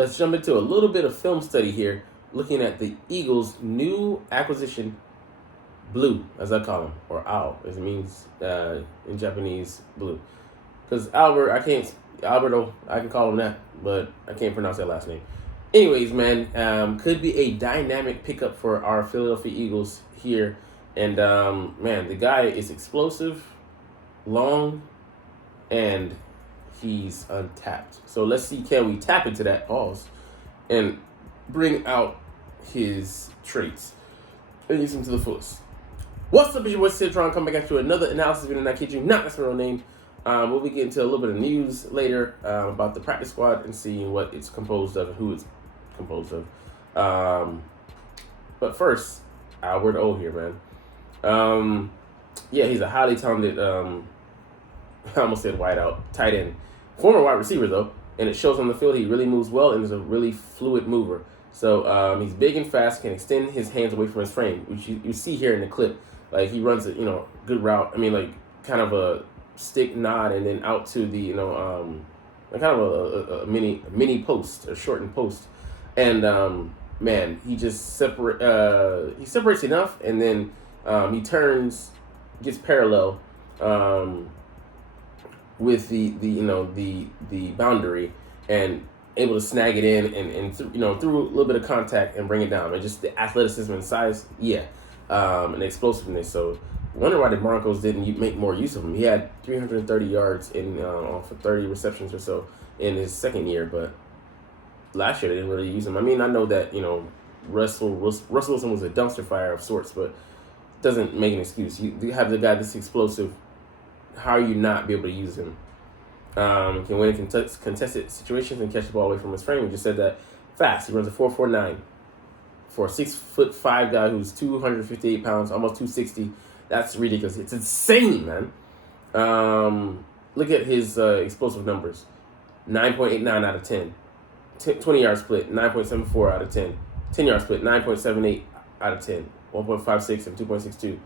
Let's jump into a little bit of film study here, looking at the Eagles' new acquisition, Blue, as I call him, or Al, as it means in Japanese, blue. Because Alberto, I can call him that, but I can't pronounce that last name. Anyways, man, could be a dynamic pickup for our Philadelphia Eagles here. And, man, the guy is explosive, long, and he's untapped. So let's see, can we tap into that pause and bring out his traits and use them to the fullest. What's up, it's your boy Cintron, coming back to another analysis video. Not kidding you, not that's my real name. We'll be getting to a little bit of news later about the practice squad and seeing what it's composed of and who it's composed of. But first, Albert O here, man. Yeah, he's a highly talented, I almost said wideout, tight end. Former wide receiver, though, and it shows on the field he really moves well and is a really fluid mover. So he's big and fast, can extend his hands away from his frame, which you see here in the clip. Like, he runs a, good route. I mean, like, kind of a stick nod and then out to the, kind of a mini post, a shortened post. And, man, he just separates enough, and then he turns, gets parallel with the boundary and able to snag it in and through a little bit of contact and bring it down. And just the athleticism and size, yeah, and explosiveness. So wonder why the Broncos didn't make more use of him. He had 330 yards in for 30 receptions or so in his second year, but last year they didn't really use him. I mean, I know that Russell Wilson was a dumpster fire of sorts, but doesn't make an excuse. You have the guy this explosive. How are you not be able to use him? Can win in contested situations and catch the ball away from his frame. We just said that. Fast. He runs a 4.49 for a 6'5" guy who's 258 pounds, almost 260. That's ridiculous. It's insane, man. Look at his explosive numbers: 9.89 out of 10. 20-yard split, 9.74 out of 10. 10-yard split, 9.78 out of 10. 1.56 and 2.62.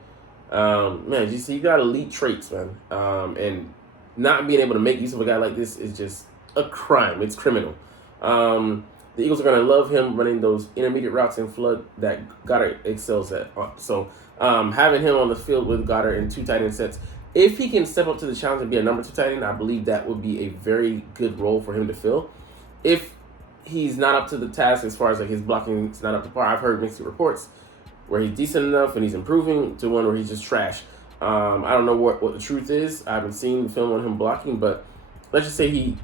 Man, you see, you got elite traits, man. And not being able to make use of a guy like this is just a crime. It's criminal. The Eagles are going to love him running those intermediate routes in flood that Goddard excels at. So having him on the field with Goddard in two tight end sets, if he can step up to the challenge and be a number 2 tight end, I believe that would be a very good role for him to fill. If he's not up to the task as far as like his blocking is not up to par, I've heard mixed reports where he's decent enough and he's improving to one where he's just trash. I don't know what the truth is. I haven't seen the film on him blocking, but let's just say he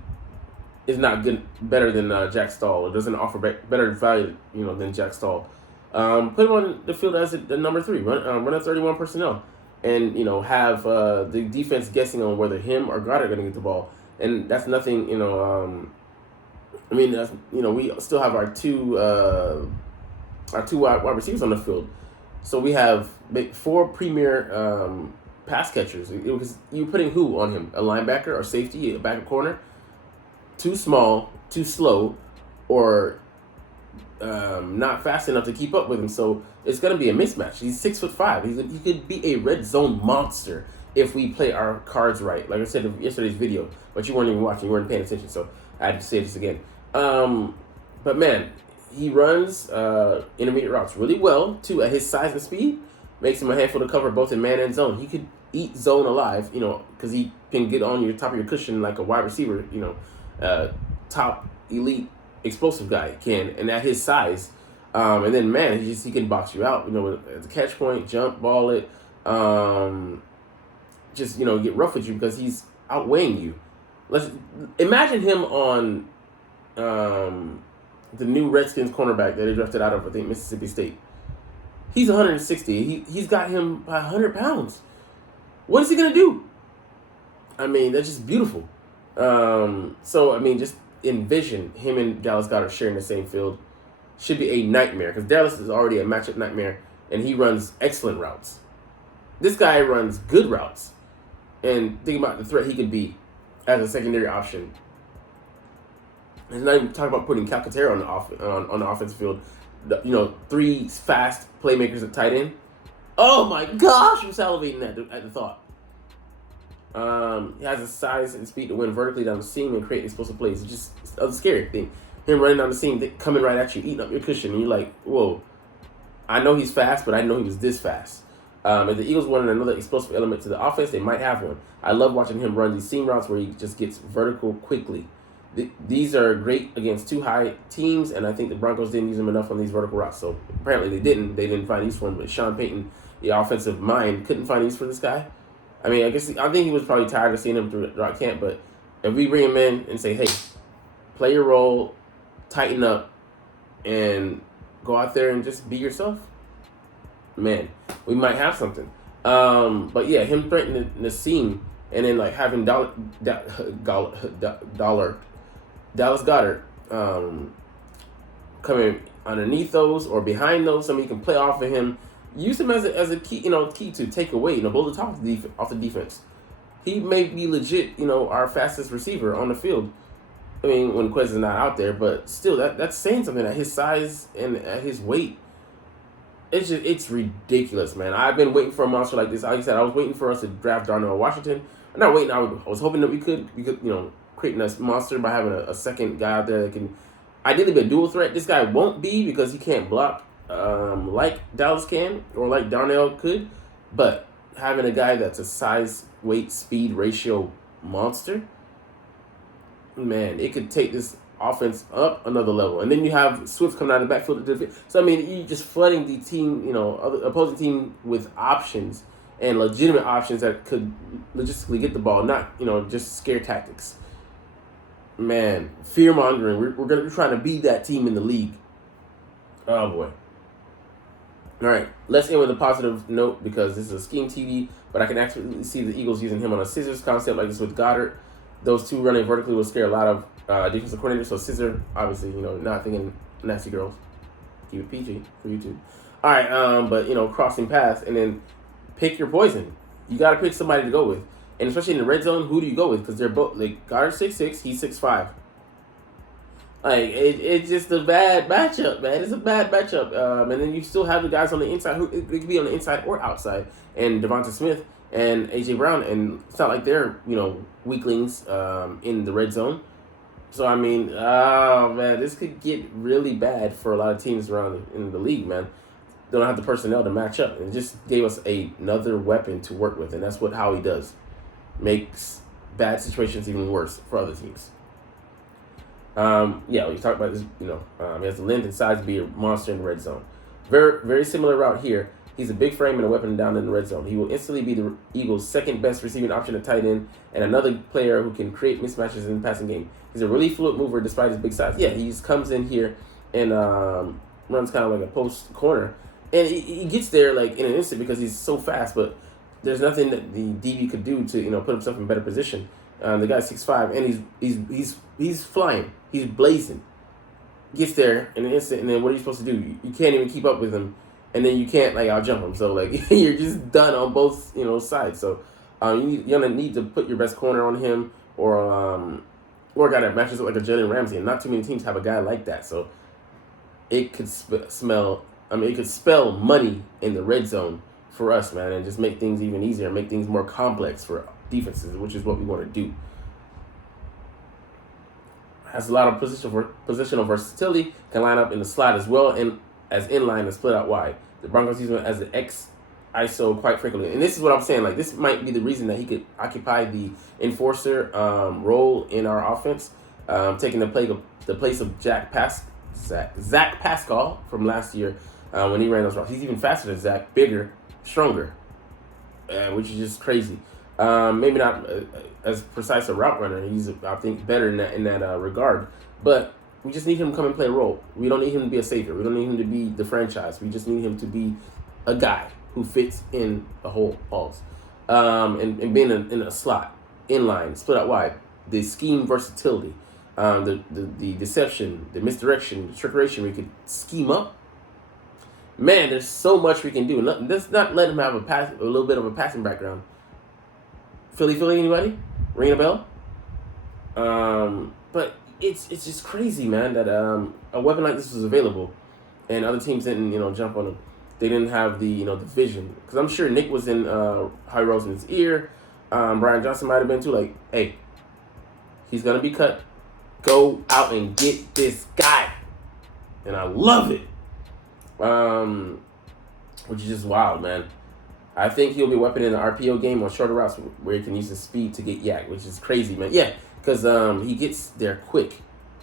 is not better than Jack Stahl, or doesn't offer better value, than Jack Stahl. Put him on the field as the number 3, run a 31 personnel, and have the defense guessing on whether him or Goddard are going to get the ball, and that's nothing. I mean, that's, we still have our two wide receivers on the field. So we have 4 premier pass catchers. You're putting who on him? A linebacker or safety, a backup corner? Too small, too slow, or not fast enough to keep up with him. So it's going to be a mismatch. He's 6'5". He could be a red zone monster if we play our cards right. Like I said in yesterday's video, but you weren't even watching, you weren't paying attention. So I had to say this again. But man, he runs intermediate routes really well, too, at his size and speed. Makes him a handful to cover both in man and zone. He could eat zone alive, because he can get on your top of your cushion like a wide receiver, top elite explosive guy can, and at his size. And then, man, he can box you out, at the catch point, jump, ball it, just, get rough with you because he's outweighing you. Let's imagine him on the new Redskins cornerback that they drafted out of, I think, Mississippi State. He's 160. He's got him by 100 pounds. What is he going to do? I mean, that's just beautiful. So, I mean, just envision him and Dallas Goedert sharing the same field. Should be a nightmare because Dallas is already a matchup nightmare, and he runs excellent routes. This guy runs good routes. And think about the threat he could be as a secondary option. And not even talking about putting Calcaterra on the offensive field. 3 fast playmakers at tight end. Oh my gosh, I'm salivating at the thought. He has the size and speed to win vertically down the seam and create explosive plays. It's just a scary thing. him running down the seam, coming right at you, eating up your cushion, and you're like, whoa. I know he's fast, but I didn't know he was this fast. If the Eagles wanted another explosive element to the offense, they might have one. I love watching him run these seam routes where he just gets vertical quickly. These are great against two high teams, and I think the Broncos didn't use him enough on these vertical routes. So apparently they didn't. They didn't find use for him. But Sean Payton, the offensive mind, couldn't find use for this guy. I mean, I think he was probably tired of seeing him throughout camp. But if we bring him in and say, hey, play your role, tighten up, and go out there and just be yourself, man, we might have something. But yeah, him threatening the seam and then like having Dallas Goedert coming underneath those or behind those, somebody can play off of him. Use him as a key, key to take away, blow the top off the defense. He may be legit, our fastest receiver on the field. I mean, when Quez is not out there, but still, that's saying something at his size and at his weight. It's ridiculous, man. I've been waiting for a monster like this. Like I said, I was waiting for us to draft Darnell Washington. I'm not waiting. I was hoping that we could, create a monster by having a second guy out there that can ideally be a dual threat. This guy won't be because he can't block like Dallas can or like Darnell could. But having a guy that's a size, weight, speed ratio monster, man, it could take this offense up another level. And then you have Swift coming out of the backfield. So, I mean, you're just flooding the team, other opposing team with options and legitimate options that could logistically get the ball, not, just scare tactics. Man, fear-mongering. We're going to be trying to be that team in the league. Oh, boy. All right, let's end with a positive note because this is a scheme TV, but I can actually see the Eagles using him on a scissors concept like this with Goddard. Those two running vertically will scare a lot of defensive coordinators. So scissor, obviously, not thinking nasty girls. Keep it PG for YouTube. All right, but crossing paths and then pick your poison. You got to pick somebody to go with, and especially in the red zone, who do you go with? Because they're both like Goddard 6'6", he's 6'5". Like it's just a bad matchup, man. It's a bad matchup. And then you still have the guys on the inside who it could be on the inside or outside, and Devonta Smith and AJ Brown, and it's not like they're weaklings in the red zone. So I mean, oh man, this could get really bad for a lot of teams around in the league, man. They don't have the personnel to match up. It just gave us another weapon to work with, and that's what Howie does. Makes bad situations even worse for other teams. We talked about this. He has the length and size to be a monster in the red zone. Very, very similar route here. He's a big frame and a weapon down in the red zone. He will instantly be the Eagles' second best receiving option at tight end and another player who can create mismatches in the passing game. He's a really fluid mover despite his big size. Yeah, he just comes in here and runs kind of like a post corner. And he gets there like in an instant because he's so fast, but there's nothing that the DB could do to put himself in better position. The guy's 6'5", and he's flying. He's blazing. Gets there in an instant, and then what are you supposed to do? You can't even keep up with him. And then you can't out-jump him, so you're just done on both sides. So you're gonna need to put your best corner on him, or a guy that matches up like a Jalen Ramsey. And not too many teams have a guy like that. So it could it could spell money in the red zone for us, man, and just make things even easier, make things more complex for defenses, which is what we want to do. Has a lot of positional versatility. Can line up in the slot as well, and as inline and split out wide. The Broncos use him as an X ISO quite frequently. And this is what I'm saying. This might be the reason that he could occupy the enforcer role in our offense, taking the place of Zach Pascal from last year when he ran those routes. He's even faster than Zach, bigger, stronger, which is just crazy. Maybe not as precise a route runner. He's, I think, better in that regard. But we just need him to come and play a role. We don't need him to be a savior. We don't need him to be the franchise. We just need him to be a guy who fits in the whole halls. And being in a slot, inline, split out wide, the scheme versatility, the deception, the misdirection, the trickeration we could scheme up. Man, there's so much we can do. Let's not let him have a little bit of a passing background. Philly, anybody? Ring a bell? But it's just crazy, man, that a weapon like this was available, and other teams didn't, jump on him. They didn't have the, the vision. Because I'm sure Nick was in Howie Roseman's ear. Brian Johnson might have been too. Like, hey, he's gonna be cut. Go out and get this guy. And I love it. Which is just wild, man. I think he'll be a weapon in the RPO game on shorter routes where he can use his speed to get yak, which is crazy, man. Yeah, because he gets there quick.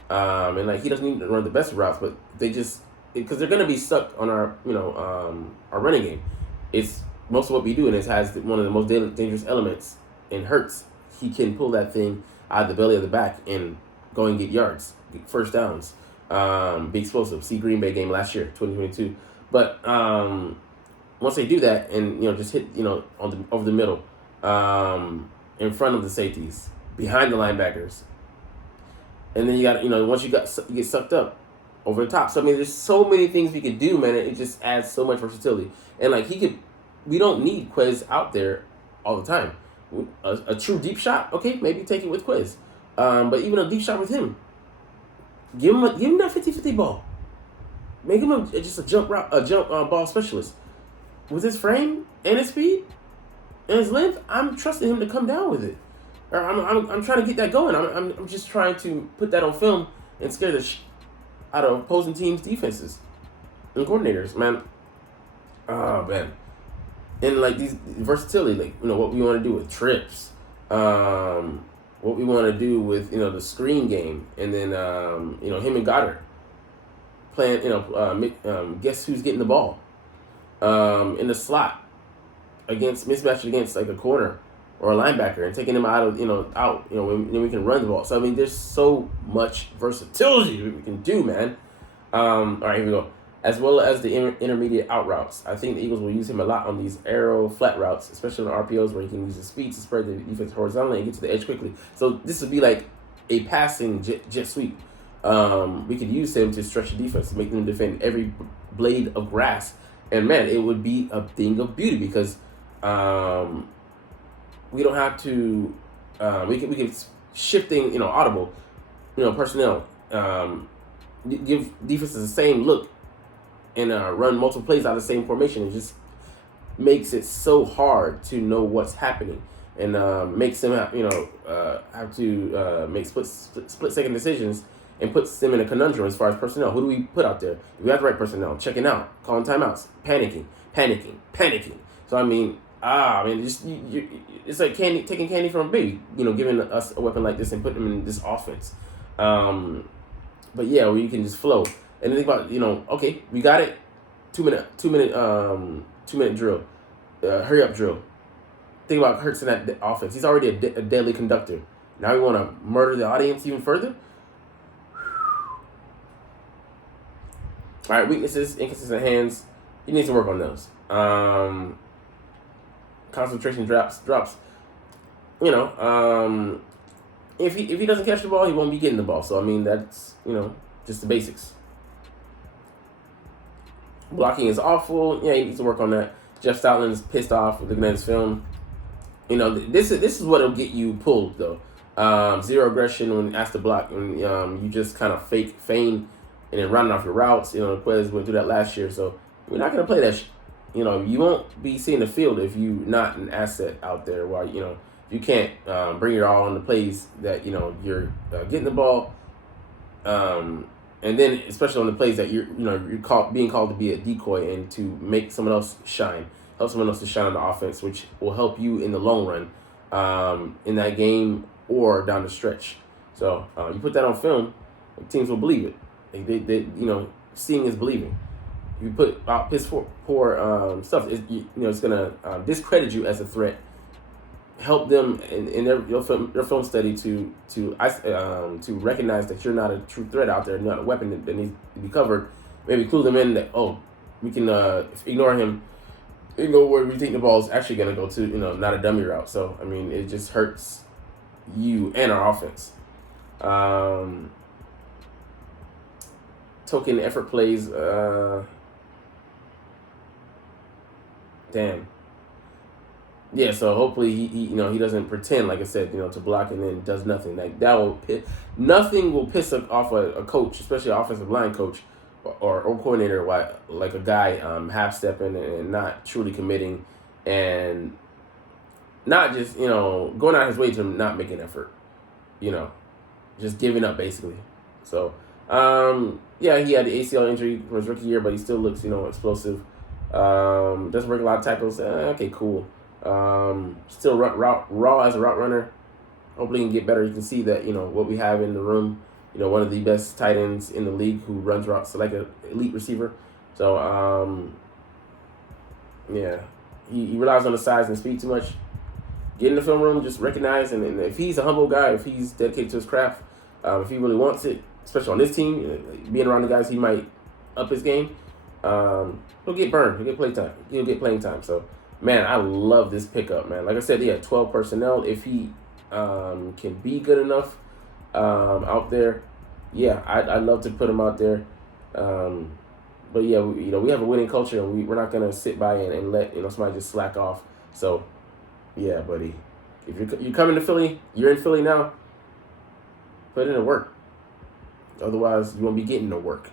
And like he doesn't need to run the best routes, but they just because they're gonna be stuck on our our running game. It's most of what we do, and it has one of the most dangerous elements in Hurts. He can pull that thing out of the belly of the back and go and get yards, get first downs, be explosive. See Green Bay game last year, 2022. But once they do that and just hit on the over the middle, in front of the safeties, behind the linebackers, and then you got once you get sucked up over the top. So I mean, there's so many things we could do, man. It just adds so much versatility. And like we don't need Quez out there all the time. A true deep shot, okay, maybe take it with Quez. But even a deep shot with him, give him that 50-50 ball. Make him just a jump ball specialist. With his frame and his speed and his length, I'm trusting him to come down with it. Or I'm trying to get that going. I'm just trying to put that on film and scare the out of opposing teams' defenses and coordinators, man. Oh man, and like these versatility, like what we want to do with trips, what we want to do with the screen game, and then him and Goddard playing guess who's getting the ball in the slot mismatched against like a corner or a linebacker and taking them out of when we can run the ball. So I mean, there's so much versatility that we can do, man. All right, here we go. As well as the intermediate out routes, I think the Eagles will use him a lot on these arrow flat routes, especially on RPOs where he can use his speed to spread the defense horizontally and get to the edge quickly. So this would be like a passing jet sweep. We could use him to stretch the defense, to make them defend every blade of grass. And man, it would be a thing of beauty because we don't have to. We can shifting audible, personnel. Give defenses the same look and run multiple plays out of the same formation. It just makes it so hard to know what's happening and makes them have to make split second decisions and puts them in a conundrum as far as personnel. Who do we put out there? Do we have the right personnel? Checking out, calling timeouts, panicking. So I mean, it's like taking candy from a baby. Giving us a weapon like this and putting them in this offense. But yeah, where you can just flow. And think about okay, we got it. 2 minute drill, hurry up drill. Think about Hurts in that offense. He's already a deadly conductor. Now we want to murder the audience even further. All right, weaknesses, inconsistent hands. He needs to work on those. Concentration drops. If he doesn't catch the ball, he won't be getting the ball. So I mean, that's just the basics. Blocking is awful. Yeah, he needs to work on that. Jeff Stoutland is pissed off with looking at his film. This is what'll get you pulled though. Zero aggression when asked to block, when you just kind of feign and then rounding off your routes. Quez went through that last year, so we're not gonna play that. You won't be seeing the field if you're not an asset out there. While if you can't bring it all on the plays that you're getting the ball, and then especially on the plays that you're being called to be a decoy and to make someone else shine, help someone else to shine on the offense, which will help you in the long run, in that game or down the stretch. So you put that on film, teams will believe it. They seeing is believing. You put out piss poor stuff, it's gonna discredit you as a threat. Help them in their film study to recognize that you're not a true threat out there, not a weapon that needs to be covered. Maybe clue them in that we can ignore him. We can go where we think the ball is actually gonna go to, not a dummy route. So I mean, it just hurts you and our offense. Token effort plays. Damn. Yeah, so hopefully he doesn't pretend, like I said, to block and then does nothing. Like that will nothing will piss off a coach, especially an offensive line coach or coordinator, like a guy half stepping and not truly committing and not just going out of his way to not make an effort. just giving up basically. So yeah, he had the ACL injury for his rookie year, but he still looks explosive. Doesn't break a lot of tackles. Okay, cool. Still raw as a route runner. Hopefully he can get better. You can see that what we have in the room. One of the best tight ends in the league who runs routes like an elite receiver. So yeah, he relies on the size and speed too much. Get in the film room, just recognize, and if he's a humble guy, if he's dedicated to his craft, if he really wants it, especially on this team, being around the guys, he might up his game. He'll get burned. He'll get playtime. He'll get playing time. So, man, I love this pickup, man. Like I said, he had 12 personnel. If he can be good enough out there, yeah, I'd love to put him out there. But yeah, we have a winning culture, and we're not gonna sit by and let somebody just slack off. So, yeah, buddy, if you're coming to Philly, you're in Philly now. Put in the work. Otherwise, you won't be getting no work.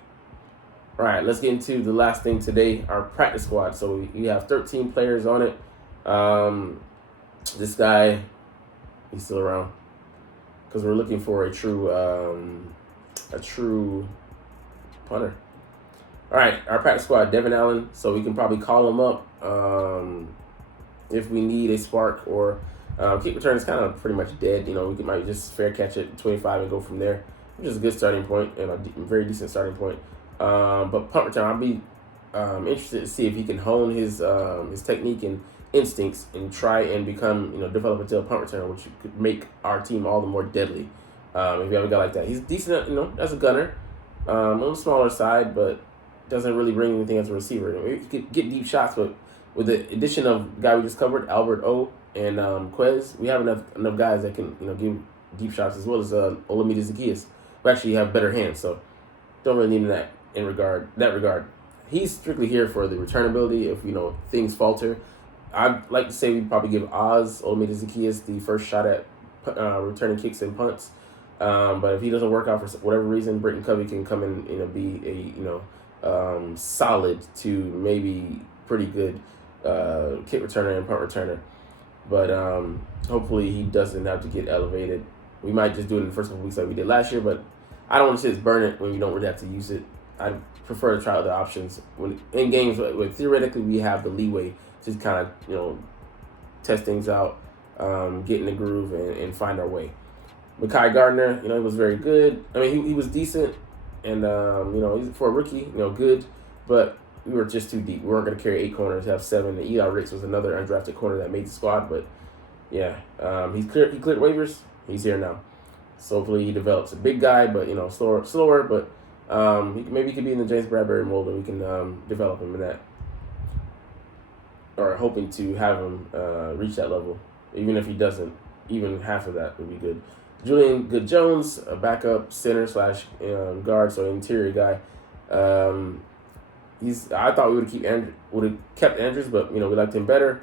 All right, let's get into the last thing today, our practice squad. So we have 13 players on it. This guy, he's still around because we're looking for a true punter. All right, our practice squad, Devin Allen. So we can probably call him up if we need a spark, or kick return is kind of pretty much dead. We might just fair catch it 25 and go from there, which is a good starting point and a very decent starting point. But punt return, I'll be interested to see if he can hone his technique and instincts and try and become, develop into a punt returner, which could make our team all the more deadly. If you have a guy like that, he's decent, as a gunner, on the smaller side, but doesn't really bring anything as a receiver. He could get deep shots, but with the addition of the guy we just covered, Albert O and Quez, we have enough guys that can give deep shots, as well as Olamide Zaccheaus, who actually have better hands. So don't really need him in that regard. He's strictly here for the return ability. If things falter, I'd like to say we'd probably give Olamide Zaccheaus the first shot at returning kicks and punts. But if he doesn't work out for whatever reason, Britton Covey can come in and be a solid to maybe pretty good kick returner and punt returner. But hopefully he doesn't have to get elevated. We might just do it in the first couple weeks like we did last year, but I don't want to say it's burn it when we don't really have to use it. I prefer to try other options when in games where theoretically we have the leeway to kind of test things out, get in the groove and find our way. Mekhi Gardner, he was very good. I mean, he was decent, and he's for a rookie, good, but we were just too deep. We weren't going to carry 8 corners, have 7. And Eli Ricks was another undrafted corner that made the squad, but yeah, he cleared waivers. He's here now, so hopefully he develops. A big guy, but slower, but maybe he could be in the James Bradbury mold, and we can develop him in that, or hoping to have him reach that level. Even if he doesn't, even half of that would be good. Julian Good-Jones, a backup center / guard, so interior guy. I thought we would have kept Andrews, but we liked him better.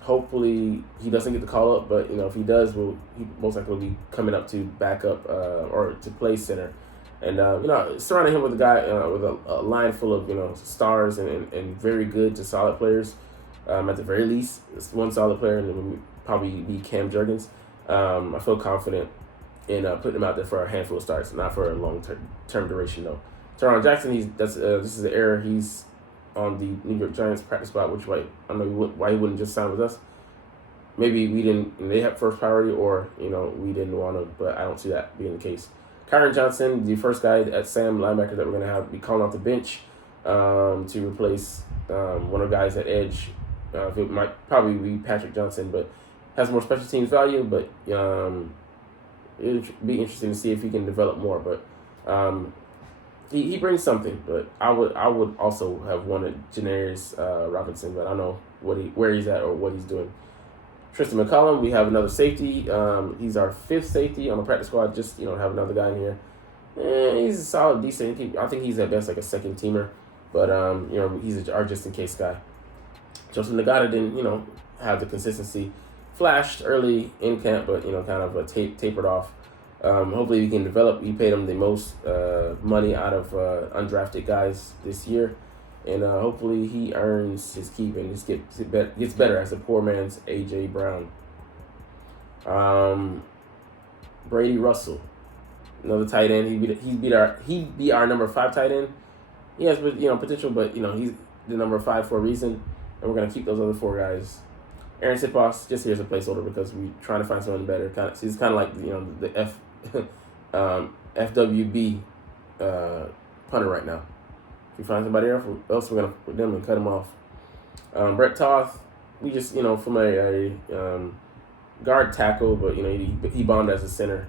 Hopefully he doesn't get the call up, but if he does, he most likely will be coming up to backup or to play center. And surrounding him with a guy with a line full of stars and very good to solid players. At the very least, it's one solid player, and it would probably be Cam Jurgens. I feel confident in putting him out there for a handful of starts, not for a long-term duration, though. Teron Jackson, this is an error. He's on the New York Giants practice squad, which I don't know why he wouldn't just sign with us. Maybe we didn't, they have first priority, or we didn't want to, but I don't see that being the case. Kyron Johnson, the first guy at Sam linebacker that we're going to be calling off the bench to replace one of the guys at edge. It might probably be Patrick Johnson, but has more special teams value, but it'd be interesting to see if he can develop more. But he brings something. But I would also have wanted Janarius Robinson, but I don't know where he's at or what he's doing. Tristan McCollum, we have another safety. He's our 5th safety on the practice squad. Just have another guy in here. He's a solid, decent. I think he's at best like a second teamer, but he's our just in case guy. Joseph Nagata didn't have the consistency. Flashed early in camp, but kind of tapered off. Hopefully we can develop. We paid him the most money out of undrafted guys this year, and hopefully he earns his keep and just gets better as a poor man's A.J. Brown. Brady Russell, another tight end. He'd be our number 5 tight end. He has potential, but he's the number 5 for a reason, and we're gonna keep those other 4 guys. Aaron Sipos just here as a placeholder because we're trying to find someone better. He's kind of like the FWB punter right now. If we find somebody else, we're gonna put them and cut him off. Brett Toth, we just from a guard tackle, but he bombed as a center,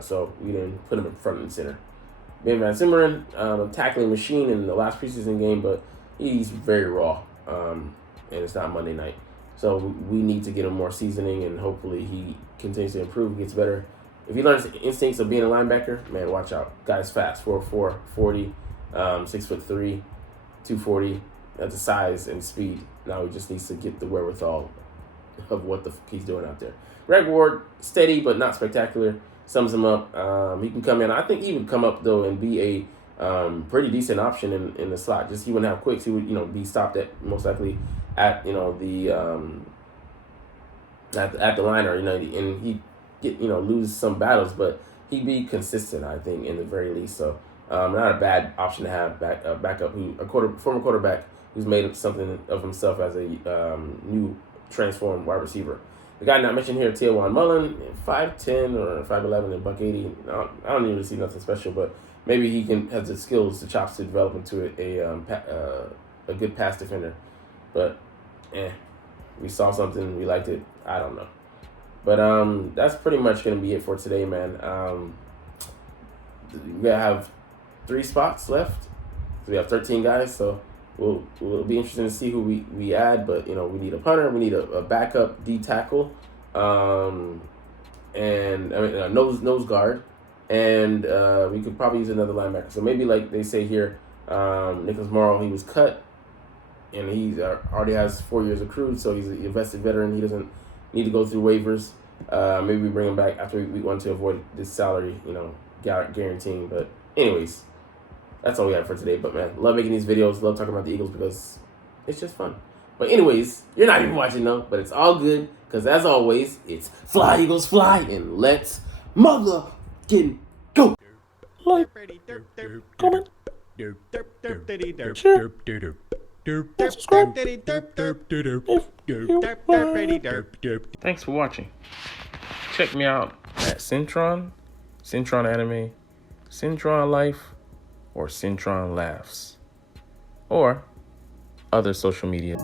so we didn't put him in front and center. Ben Van Simmeren, tackling machine in the last preseason game, but he's very raw, and it's not Monday night. So we need to get him more seasoning, and hopefully he continues to improve, gets better. If he learns the instincts of being a linebacker, man, watch out. Guy's fast, 4'4", 40, 6'3", 240. That's the size and speed. Now he just needs to get the wherewithal of what the fuck he's doing out there. Greg Ward, steady but not spectacular. Sums him up. He can come in. I think he would come up though and be a pretty decent option in the slot. Just he wouldn't have quicks. He would be stopped at most likely at the at the line, or and he get lose some battles, but he'd be consistent. I think in the very least. So not a bad option to have backup former quarterback who's made up something of himself as a new transformed wide receiver. The guy not mentioned here, Tiawan Mullen, 5'10" or 5'11" and $180. I don't even see nothing special, but maybe he has the skills, the chops to develop into a good pass defender. But we saw something, we liked it. I don't know, but that's pretty much gonna be it for today, man. We have 3 spots left, so we have 13 guys. So we'll be interested to see who we add, but we need a punter, we need a backup D tackle, and a nose guard, and we could probably use another linebacker. So maybe like they say here, Nicholas Morrow, he was cut, and he already has 4 years accrued, so he's a vested veteran. He doesn't need to go through waivers. Maybe we bring him back after week 1 to avoid this salary, guaranteeing. But anyways, that's all we have for today. But man, love making these videos. Love talking about the Eagles because it's just fun. But anyways, you're not even watching though. But it's all good because as always, it's fly Eagles fly, and let's motherfucking go. Like, comment, share, and subscribe if you like. Thanks for watching. Check me out at Cintron Anime, Cintron Life, or Cintron Laughs, or other social media.